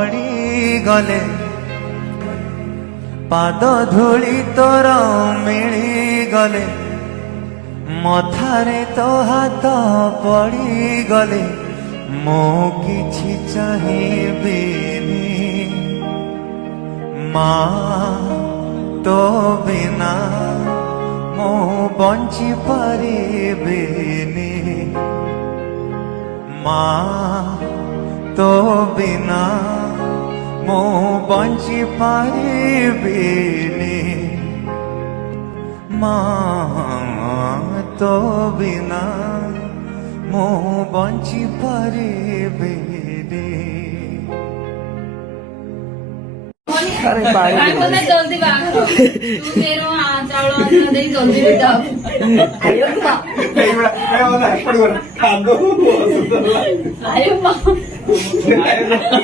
पड़ी गले पाद धूली तोर मिली गले मथारे तो हाथ पड़ी गले मो किछि चाहिबिनी माँ तो बिना मो बंची पारिबिनी माँ तो बिना मो बंची पारिबिनी माँ तो बिना मो बंची पारिबिनी। अरे बाई जल्दी बाहर तू मेरे हाथ चावल दे जल्दी बेटा आयो मां मैं पड़ गया खांदो आयो मां